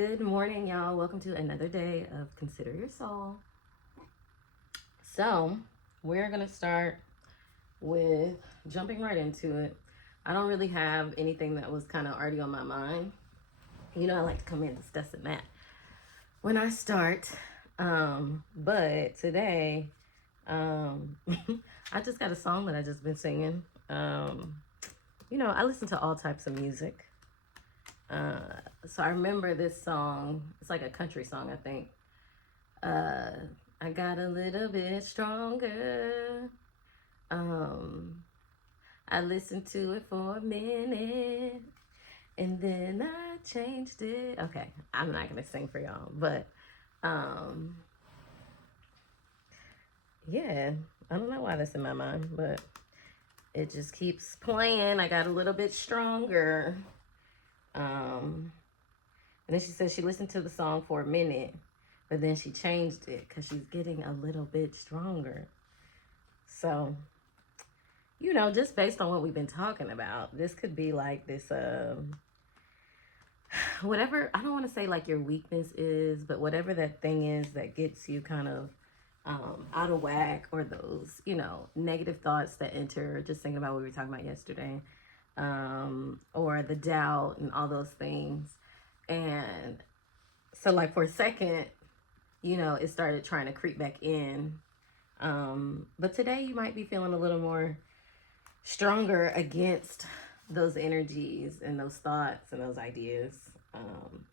Good morning, y'all. Welcome to another day of Consider Your Soul. So, we're going to start with jumping right into it. I don't really have anything that was kind of already on my mind. You know, I like to come in discussing that when I start. But today, I just got a song that I just been singing. I listen to all types of music. So I remember this song. It's like a country song, I think. I got a little bit stronger. I listened to it for a minute, and then I changed it. Okay, I'm not gonna sing for y'all, but yeah, I don't know why that's in my mind, but it just keeps playing. I got a little bit stronger. And then she said she listened to the song for a minute, but then she changed it because she's getting a little bit stronger. So, just based on what we've been talking about, this could be like this, whatever, I don't want to say like your weakness is, but whatever that thing is that gets you kind of out of whack, or those, negative thoughts that enter, just thinking about what we were talking about yesterday, or the doubt and all those things. And so, like, for a second, it started trying to creep back in. But today you might be feeling a little more stronger against those energies and those thoughts and those ideas. I'm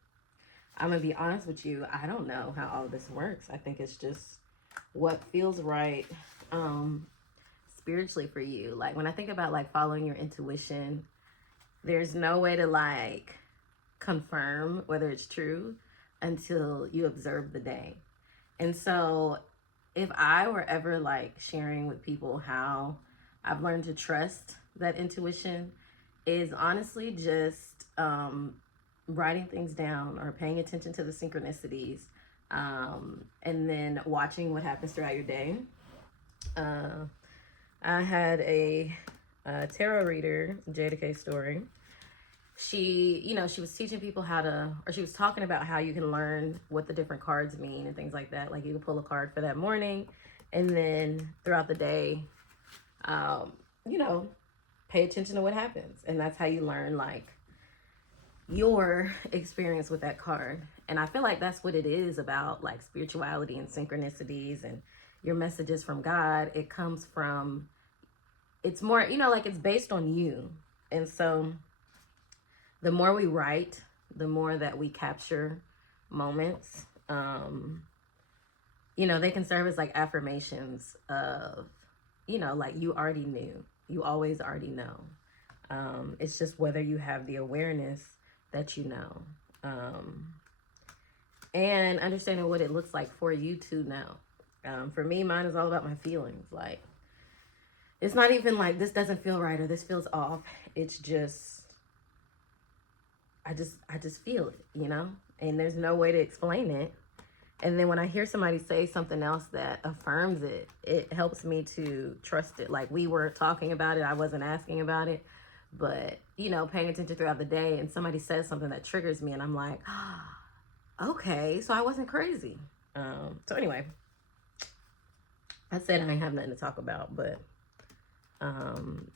going to be honest with you. I don't know how all of this works. I think it's just what feels right spiritually for you. Like, when I think about, like, following your intuition, there's no way to, like, confirm whether it's true until you observe the day. And so if I were ever like sharing with people how I've learned to trust that intuition, is honestly just writing things down or paying attention to the synchronicities, and then watching what happens throughout your day. I had a tarot reader, Jada K. Story. She was teaching people she was talking about how you can learn what the different cards mean and things like that. Like, you can pull a card for that morning, and then throughout the day, pay attention to what happens. And that's how you learn, like, your experience with that card. And I feel like that's what it is about, like, spirituality and synchronicities and your messages from God. It's more, like, it's based on you. And so the more we write, the more that we capture moments. They can serve as like affirmations of, like, you already knew. You always already know. It's just whether you have the awareness that you know. And understanding what it looks like for you to know. For me, mine is all about my feelings. Like, it's not even like this doesn't feel right or this feels off. It's just, I just feel it, and there's no way to explain it. And then when I hear somebody say something else that affirms it, it helps me to trust it. Like, we were talking about it, I wasn't asking about it, but, paying attention throughout the day, and somebody says something that triggers me, and I'm like, okay, so I wasn't crazy. So anyway, I said I ain't have nothing to talk about, but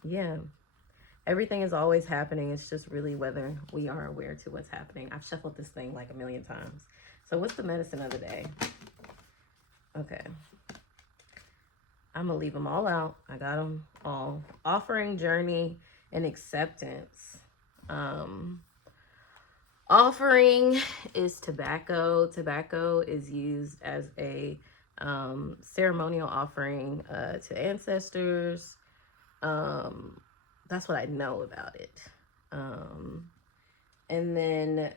yeah. Everything is always happening. It's just really whether we are aware to what's happening. I've shuffled this thing like a million times. So what's the medicine of the day? Okay. I'm going to leave them all out. I got them all. Offering, journey, and acceptance. Offering is tobacco. Tobacco is used as a ceremonial offering to ancestors. That's what I know about it. And then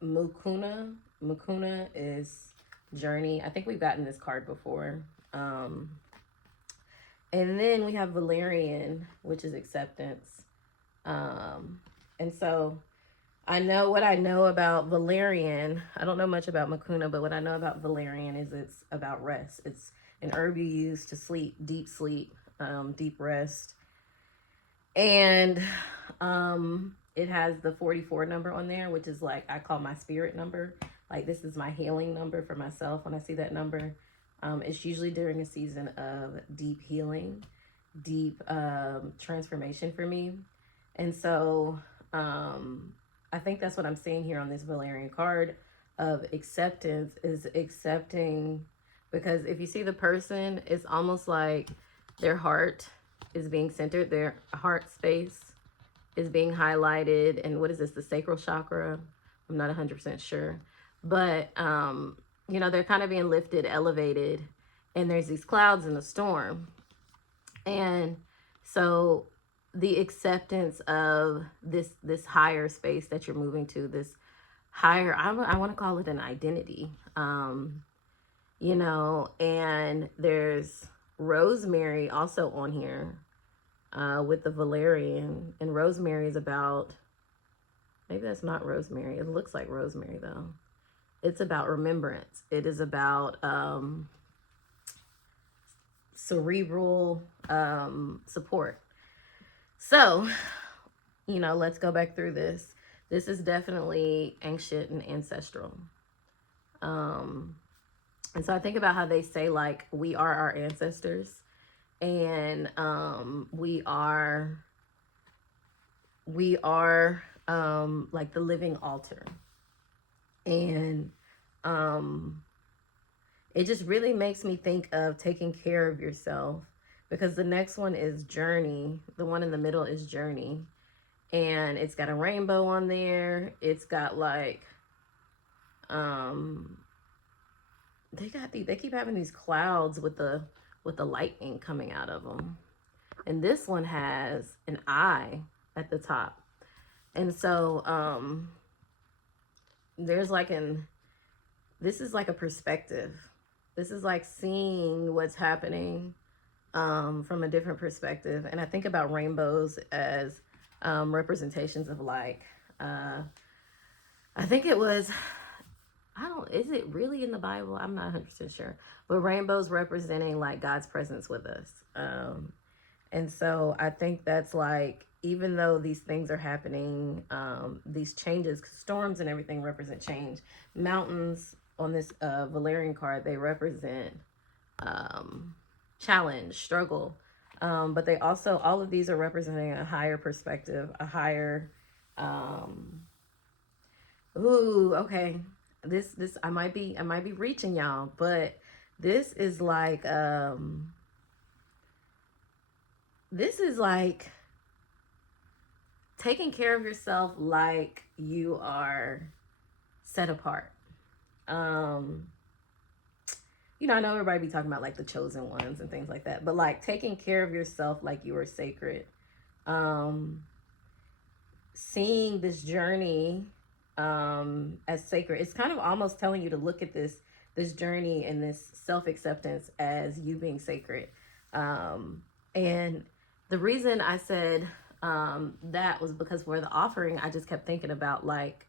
Mukuna is journey. I think we've gotten this card before. And then we have Valerian, which is acceptance. And so I know what I know about Valerian. I don't know much about Mukuna, but what I know about Valerian is it's about rest. It's an herb you use to sleep, deep rest. And it has the 44 number on there, which is like I call my spirit number. Like this is my healing number for myself. When I see that number, it's usually during a season of deep healing, deep transformation for me. And so I think that's what I'm seeing here on this Valerian card of acceptance, is accepting, because if you see the person, it's almost like their heart is being centered, their heart space is being highlighted. And what is this, the sacral chakra? I'm not 100% sure, but you know, they're kind of being lifted, elevated, and there's these clouds in the storm. And so the acceptance of this higher space that you're moving to, this higher, I want to call it an identity, you know. And there's rosemary also on here with the Valerian, and rosemary is about, maybe that's not rosemary, it looks like rosemary though. It's about remembrance. It is about cerebral support. So, you know, let's go back through this. This is definitely ancient and ancestral. And so I think about how they say, like, we are our ancestors, and we are like the living altar. And it just really makes me think of taking care of yourself, because the next one is journey. The one in the middle is journey, and it's got a rainbow on there. It's got like they keep having these clouds with the lightning coming out of them. And this one has an eye at the top. And so there's like this is like a perspective. This is like seeing what's happening from a different perspective. And I think about rainbows as representations of like, I think it was, is it really in the Bible? I'm not 100% sure. But rainbows representing like God's presence with us. And so I think that's like, even though these things are happening, these changes, storms and everything represent change. Mountains on this Valerian card, they represent challenge, struggle. But they also, all of these are representing a higher perspective, a higher, okay. This I might be reaching y'all, but this is like taking care of yourself like you are set apart. You know, I know everybody be talking about like the chosen ones and things like that, but like taking care of yourself like you are sacred. Seeing this journey as sacred. It's kind of almost telling you to look at this journey and this self-acceptance as you being sacred. And the reason I said that was because for the offering, I just kept thinking about like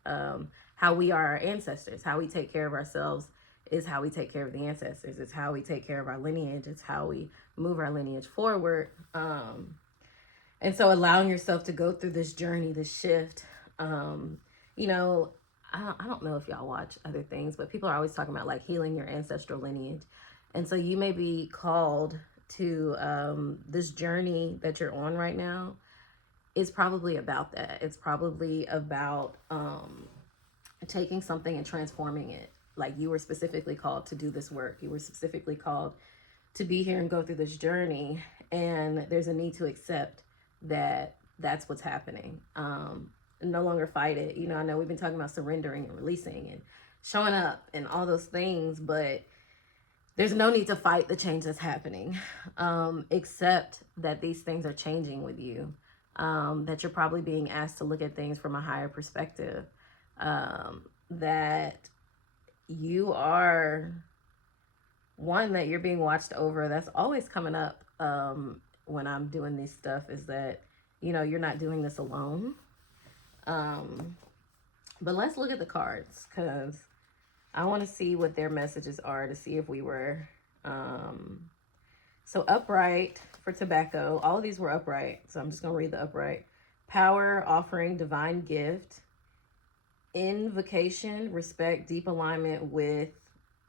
how we are our ancestors, how we take care of ourselves is how we take care of the ancestors. It's how we take care of our lineage. It's how we move our lineage forward. And so allowing yourself to go through this journey, this shift, you know, I don't know if y'all watch other things, but people are always talking about like healing your ancestral lineage. And so you may be called to this journey that you're on right now. Is probably about that. It's probably about taking something and transforming it. Like you were specifically called to do this work. You were specifically called to be here and go through this journey. And there's a need to accept that that's what's happening. No longer fight it. You know, I know we've been talking about surrendering and releasing and showing up and all those things, but there's no need to fight the change that's happening. Accept that these things are changing with you. That you're probably being asked to look at things from a higher perspective. That you are one, that you're being watched over. That's always coming up when I'm doing this stuff, is that, you know, you're not doing this alone. But let's look at the cards, because I want to see what their messages are, to see if we were so upright for tobacco. All of these were upright, so I'm just gonna read the upright. power, offering, divine gift, invocation, respect, deep alignment with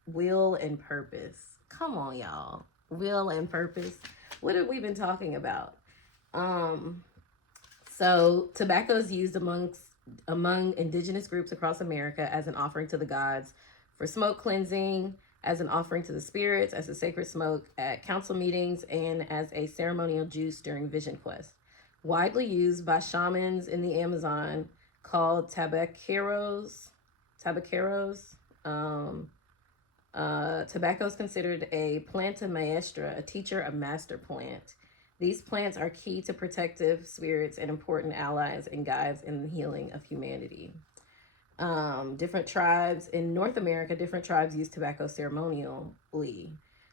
will and purpose. Come on, y'all. Will and purpose. What have we been talking about? Um, so tobacco is used among indigenous groups across America as an offering to the gods for smoke cleansing, as an offering to the spirits, as a sacred smoke at council meetings, and as a ceremonial juice during vision quests. Widely used by shamans in the Amazon called tabaqueros. Tabaqueros. Tobacco is considered a planta maestra, a teacher, a master plant. These plants are key to protective spirits and important allies and guides in the healing of humanity. Different tribes in North America, different tribes use tobacco ceremonially.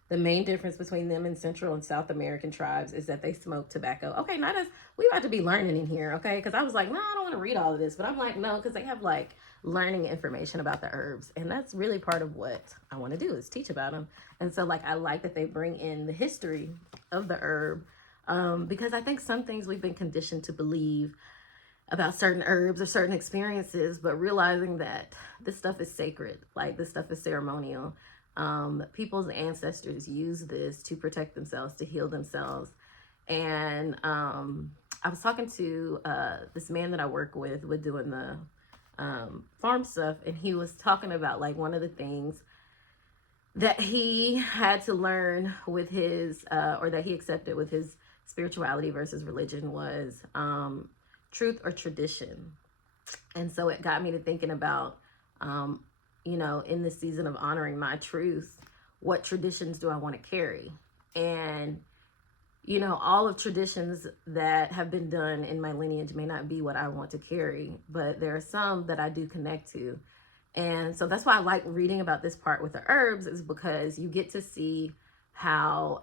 The main difference between them and Central and South American tribes is that they smoke tobacco. Okay, not as we about to be learning in here, okay? Because I was like, no, I don't want to read all of this, but I'm like, no, because they have like learning information about the herbs, and that's really part of what I want to do is teach about them. And so, like, I like that they bring in the history of the herb, because I think some things we've been conditioned to believe about certain herbs or certain experiences, but realizing that this stuff is sacred, like this stuff is ceremonial. People's ancestors use this to protect themselves, to heal themselves. And I was talking to this man that I work with doing the farm stuff, and he was talking about like one of the things that he had to learn with his or that he accepted with his spirituality versus religion was truth or tradition. And so it got me to thinking about you know, in this season of honoring my truth, what traditions do I want to carry? And, you know, all of traditions that have been done in my lineage may not be what I want to carry, but there are some that I do connect to. And so that's why I like reading about this part with the herbs, is because you get to see how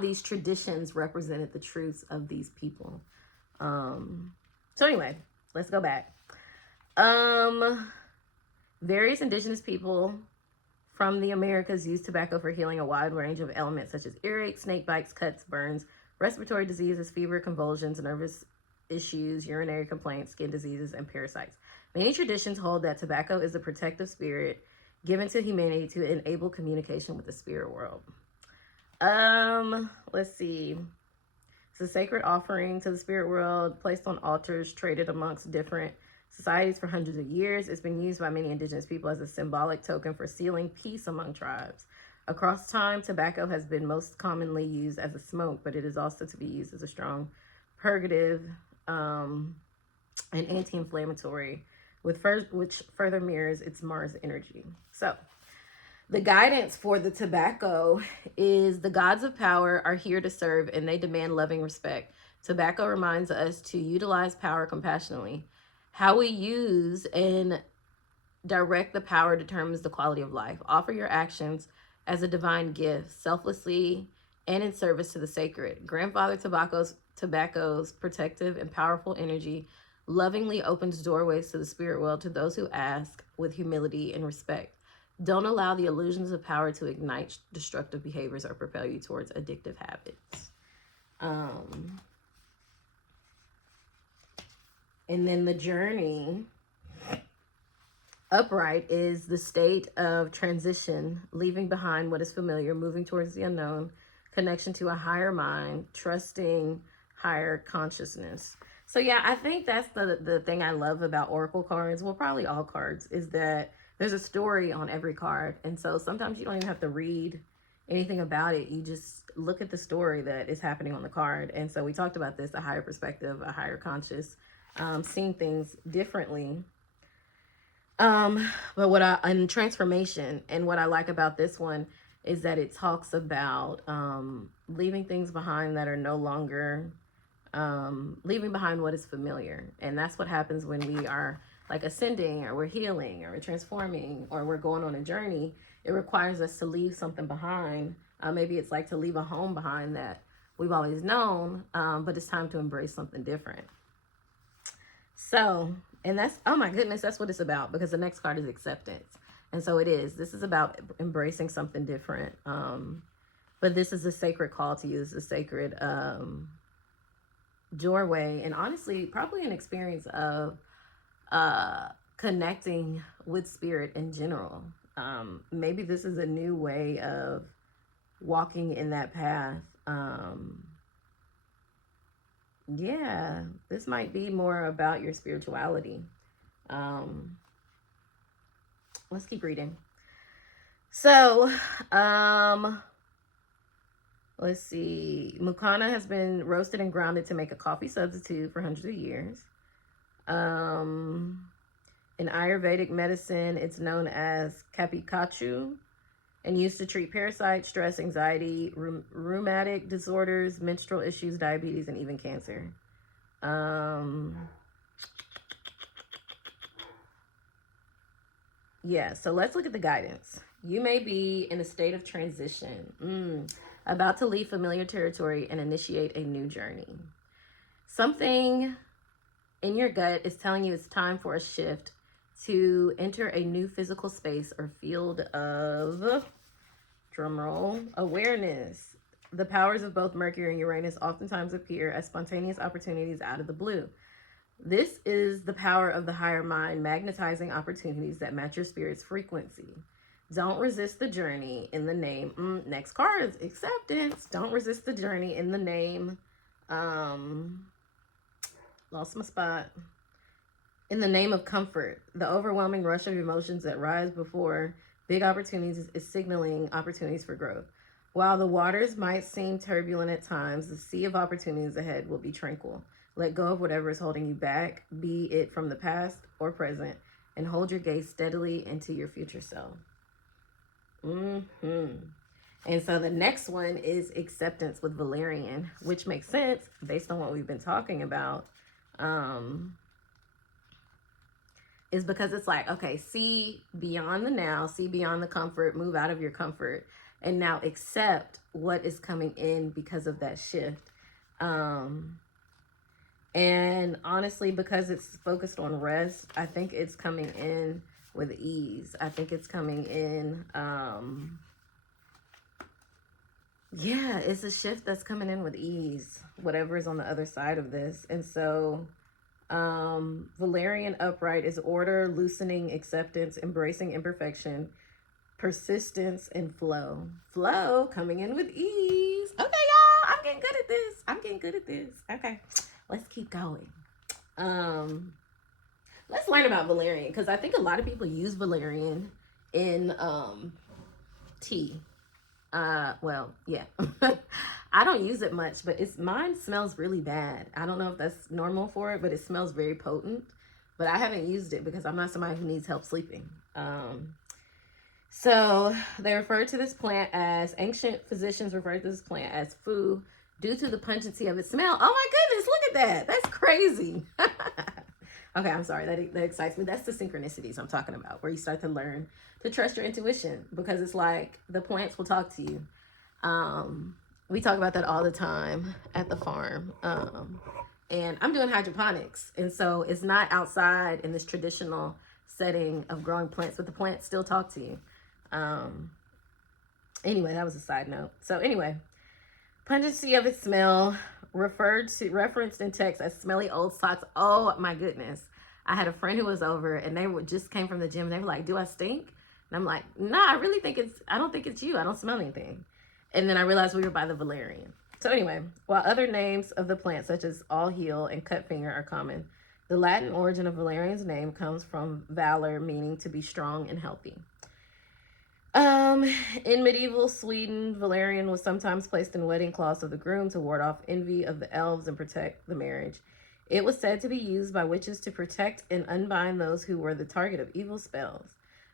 these traditions represented the truths of these people. So anyway, let's go back. Various indigenous people from the Americas use tobacco for healing a wide range of ailments such as earache, snake bites, cuts, burns, respiratory diseases, fever, convulsions, nervous issues, urinary complaints, skin diseases, and parasites. Many traditions hold that tobacco is a protective spirit given to humanity to enable communication with the spirit world. Let's see. It's a sacred offering to the spirit world, placed on altars, traded amongst different societies for hundreds of years. It's been used by many indigenous people as a symbolic token for sealing peace among tribes. Across time, tobacco has been most commonly used as a smoke, but it is also to be used as a strong purgative and anti-inflammatory, which further mirrors its Mars energy. So, the guidance for the tobacco is the gods of power are here to serve and they demand loving respect. Tobacco reminds us to utilize power compassionately. How we use and direct the power determines the quality of life. Offer your actions as a divine gift, selflessly and in service to the sacred. Grandfather Tobacco's protective and powerful energy lovingly opens doorways to the spirit world to those who ask with humility and respect. Don't allow the illusions of power to ignite destructive behaviors or propel you towards addictive habits. And then the journey upright is the state of transition, leaving behind what is familiar, moving towards the unknown, connection to a higher mind, trusting higher consciousness. So yeah, I think that's the thing I love about Oracle cards. Well, probably all cards, is that there's a story on every card. And so sometimes you don't even have to read anything about it. You just look at the story that is happening on the card. And so we talked about this, a higher perspective, a higher conscious, seeing things differently. But in transformation, and what I like about this one is that it talks about leaving things behind that are no longer, leaving behind what is familiar. And that's what happens when we are like ascending, or we're healing, or we're transforming, or we're going on a journey. It requires us to leave something behind. Maybe it's like to leave a home behind that we've always known, but it's time to embrace something different. So, and that's, oh my goodness, that's what it's about, because the next card is acceptance. And so it is. This is about embracing something different. But this is a sacred call to you. This is a sacred doorway, and honestly, probably an experience of connecting with spirit in general. Maybe this is a new way of walking in that path. Yeah, this might be more about your spirituality. Um, let's keep reading. So, let's see. Mukana has been roasted and grounded to make a coffee substitute for hundreds of years. In Ayurvedic medicine, it's known as kapikachu and used to treat parasites, stress, anxiety, rheumatic disorders, menstrual issues, diabetes, and even cancer. Yeah, so let's look at the guidance. You may be in a state of transition, about to leave familiar territory and initiate a new journey. Something in your gut is telling you it's time for a shift to enter a new physical space or field of, drumroll, awareness. The powers of both Mercury and Uranus oftentimes appear as spontaneous opportunities out of the blue. This is the power of the higher mind magnetizing opportunities that match your spirit's frequency. Don't resist the journey in the name. Next card is acceptance. Don't resist the journey in the name. Lost my spot. In the name of comfort. The overwhelming rush of emotions that rise before big opportunities is signaling opportunities for growth. While the waters might seem turbulent at times, the sea of opportunities ahead will be tranquil. Let go of whatever is holding you back, be it from the past or present, and hold your gaze steadily into your future self. And so the next one is acceptance with Valerian, which makes sense based on what we've been talking about. Is because it's like, okay, see beyond the now, see beyond the comfort, move out of your comfort, and now accept what is coming in because of that shift. And honestly, because it's focused on rest, I think it's coming in with ease. I think it's coming in, yeah, it's a shift that's coming in with ease, whatever is on the other side of this. And so Valerian upright is order, loosening, acceptance, embracing imperfection, persistence, and flow. Flow coming in with ease. Okay, y'all, I'm getting good at this. Okay, let's keep going. Let's learn about Valerian, because I think a lot of people use Valerian in tea. Well, yeah. I don't use it much, but mine smells really bad. I don't know if that's normal for it, but it smells very potent. But I haven't used it because I'm not somebody who needs help sleeping. So they refer to this plant as, ancient physicians refer to this plant as fu due to the pungency of its smell. Oh my goodness, look at that. That's crazy. Okay, I'm sorry. That excites me. That's the synchronicities I'm talking about, where you start to learn to trust your intuition, because it's like the plants will talk to you. We talk about that all the time at the farm. And I'm doing hydroponics. And so it's not outside in this traditional setting of growing plants, but the plants still talk to you. Anyway, that was a side note. So anyway, pungency of its smell, referenced in text as smelly old socks. Oh my goodness. I had a friend who was over, and they just came from the gym, and they were like, do I stink? And I'm like, nah, I don't think it's you. I don't smell anything. And then I realized we were by the Valerian. So anyway, while other names of the plant, such as all heel and cut finger, are common, the Latin origin of Valerian's name comes from valor, meaning to be strong and healthy. In medieval Sweden, Valerian was sometimes placed in wedding cloths of the groom to ward off envy of the elves and protect the marriage. It was said to be used by witches to protect and unbind those who were the target of evil spells.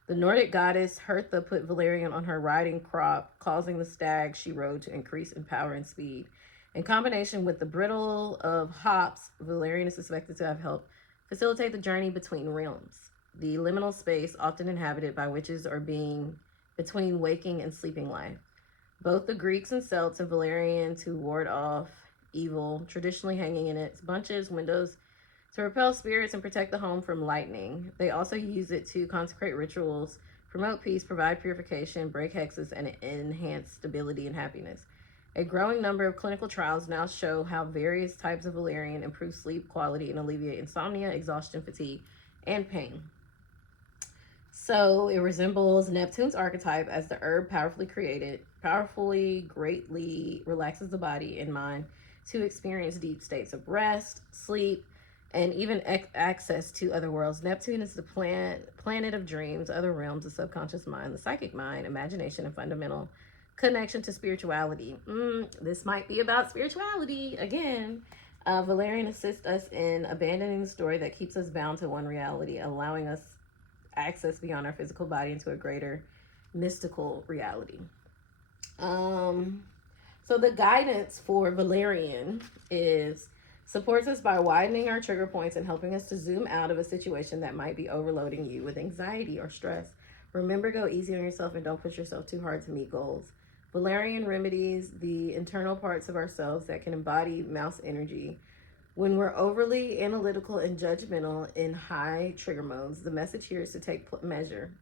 The Nordic goddess Hertha put Valerian on her riding crop, causing the stag she rode to increase in power and speed. In combination with the brittle of hops, Valerian is suspected to have helped facilitate the journey between realms, the liminal space often inhabited by witches or being between waking and sleeping life. Both the Greeks and Celts have Valerian to ward off evil, traditionally hanging in its bunches, windows, to repel spirits and protect the home from lightning. They also use it to consecrate rituals, promote peace, provide purification, break hexes, and enhance stability and happiness. A growing number of clinical trials now show how various types of valerian improve sleep quality and alleviate insomnia, exhaustion, fatigue, and pain. So it resembles Neptune's archetype as the herb powerfully, greatly relaxes the body and mind to experience deep states of rest, sleep, and even access to other worlds. Neptune is the planet of dreams, other realms, the subconscious mind, the psychic mind, imagination, and fundamental connection to spirituality. This might be about spirituality again. Valerian assists us in abandoning the story that keeps us bound to one reality, allowing us access beyond our physical body into a greater mystical reality. So the guidance for Valerian is supports us by widening our trigger points and helping us to zoom out of a situation that might be overloading you with anxiety or stress. Remember, go easy on yourself and don't push yourself too hard to meet goals. Valerian remedies the internal parts of ourselves that can embody mouse energy. When we're overly analytical and judgmental in high trigger modes, the message here is to take measure.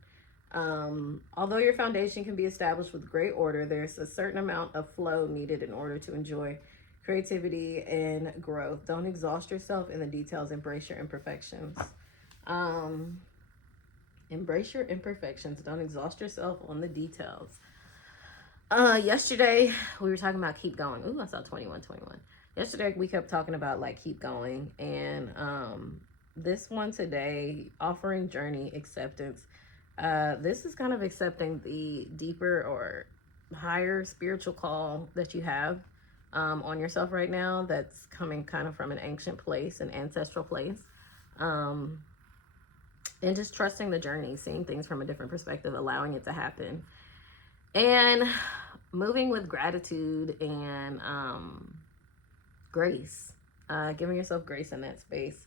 Although your foundation can be established with great order, there's a certain amount of flow needed in order to enjoy creativity and growth. Don't exhaust yourself in the details. Embrace your imperfections. Embrace your imperfections. Don't exhaust yourself on the details. Yesterday we were talking about keep going. Ooh, I saw 21. Yesterday we kept talking about like keep going, and this one today, offering journey acceptance. This is kind of accepting the deeper or higher spiritual call that you have on yourself right now, that's coming kind of from an ancient place, an ancestral place, and just trusting the journey, seeing things from a different perspective, allowing it to happen, and moving with gratitude and grace, giving yourself grace in that space,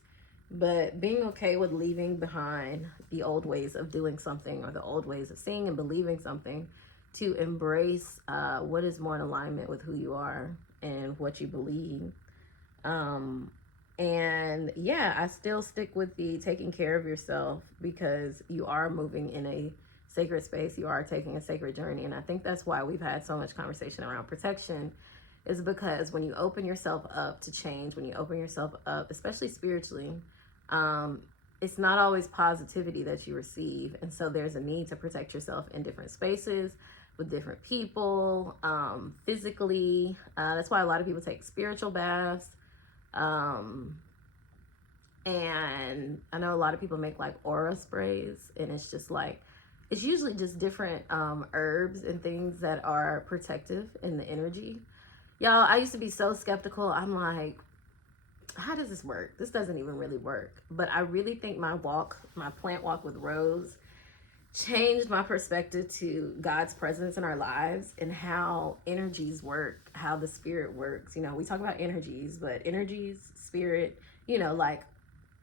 but being okay with leaving behind the old ways of doing something or the old ways of seeing and believing something to embrace what is more in alignment with who you are and what you believe. And yeah, I still stick with the taking care of yourself, because you are moving in a sacred space. You are taking a sacred journey. And I think that's why we've had so much conversation around protection, is because when you open yourself up to change, when you open yourself up, especially spiritually, it's not always positivity that you receive. And so there's a need to protect yourself in different spaces with different people, physically. That's why a lot of people take spiritual baths. And I know a lot of people make like aura sprays, and it's just like, it's usually just different herbs and things that are protective in the energy. Y'all, I used to be so skeptical. I'm like, how does this work? This doesn't even really work. But I really think my plant walk with Rose, changed my perspective to God's presence in our lives and how energies work, how the spirit works. You know, we talk about energies, but energies, spirit, you know, like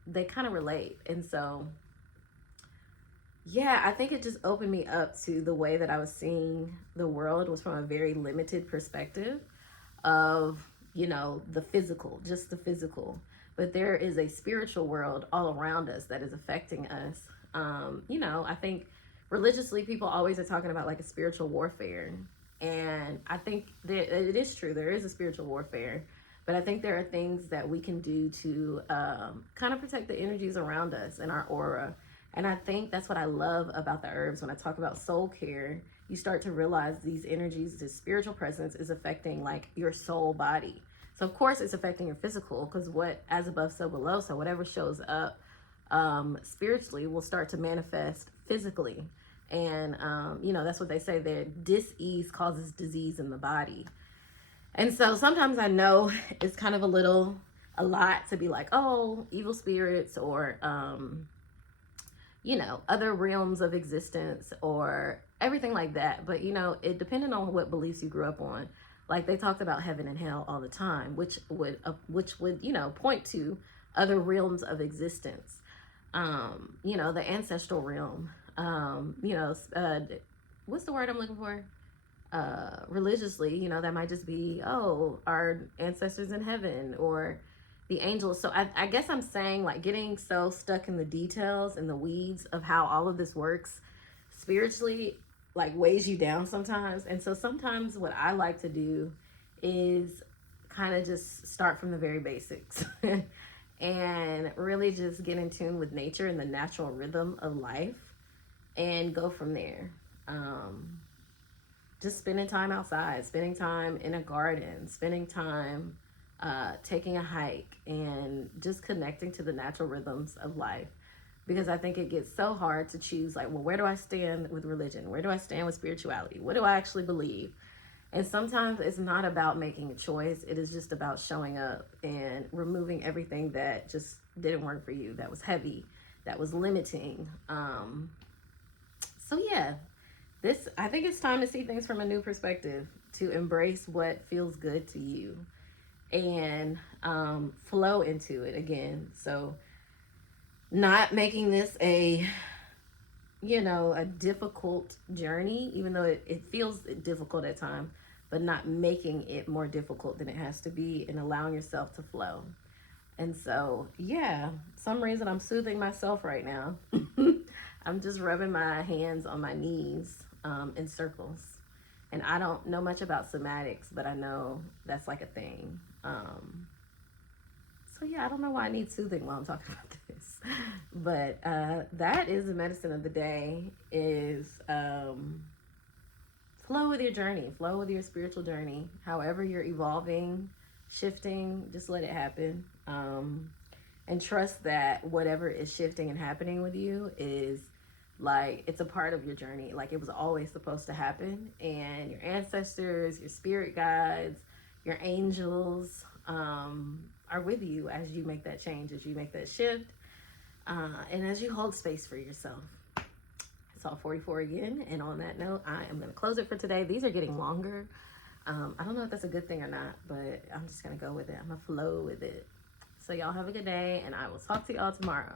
they kind of relate. And so, yeah, I think it just opened me up to the way that I was seeing the world was from a very limited perspective of, you know, the physical, just the physical. But there is a spiritual world all around us that is affecting us. You know, I think religiously people always are talking about like a spiritual warfare. And I think that it is true. There is a spiritual warfare. But I think there are things that we can do to kind of protect the energies around us and our aura. And I think that's what I love about the herbs. When I talk about soul care, you start to realize these energies, this spiritual presence is affecting like your soul body. So of course it's affecting your physical, because what as above, so below. So whatever shows up spiritually will start to manifest physically. And, you know, that's what they say, that dis-ease causes disease in the body. And so sometimes I know it's kind of a lot to be like, oh, evil spirits or, you know, other realms of existence or everything like that. But, you know, it depended on what beliefs you grew up on. Like they talked about heaven and hell all the time, which would, you know, point to other realms of existence. You know, the ancestral realm, you know, what's the word I'm looking for? Religiously, you know, that might just be, oh, our ancestors in heaven or the angels. So I guess I'm saying like getting so stuck in the details and the weeds of how all of this works spiritually like weighs you down sometimes. And so sometimes what I like to do is kind of just start from the very basics and really just get in tune with nature and the natural rhythm of life and go from there. Just spending time outside, spending time in a garden, spending time taking a hike, and just connecting to the natural rhythms of life. Because I think it gets so hard to choose, like, well, where do I stand with religion? Where do I stand with spirituality? What do I actually believe? And sometimes it's not about making a choice. It is just about showing up and removing everything that just didn't work for you, that was heavy, that was limiting. So yeah, I think it's time to see things from a new perspective, to embrace what feels good to you and flow into it again. So not making this a difficult journey, even though it feels difficult at times, but not making it more difficult than it has to be, and allowing yourself to flow. And so, yeah, some reason I'm soothing myself right now. I'm just rubbing my hands on my knees in circles. And I don't know much about somatics, but I know that's like a thing. So yeah, I don't know why I need soothing while I'm talking about this. But that is the medicine of the day, is flow with your journey, flow with your spiritual journey. However you're evolving, shifting, just let it happen. And trust that whatever is shifting and happening with you is like, it's a part of your journey. Like, it was always supposed to happen. And your ancestors, your spirit guides, your angels are with you as you make that change, as you make that shift, and as you hold space for yourself. It's all 44 again. And on that note, I am going to close it for today. These are getting longer. I don't know if that's a good thing or not, but I'm just going to go with it. I'm going to flow with it. So y'all have a good day, and I will talk to y'all tomorrow.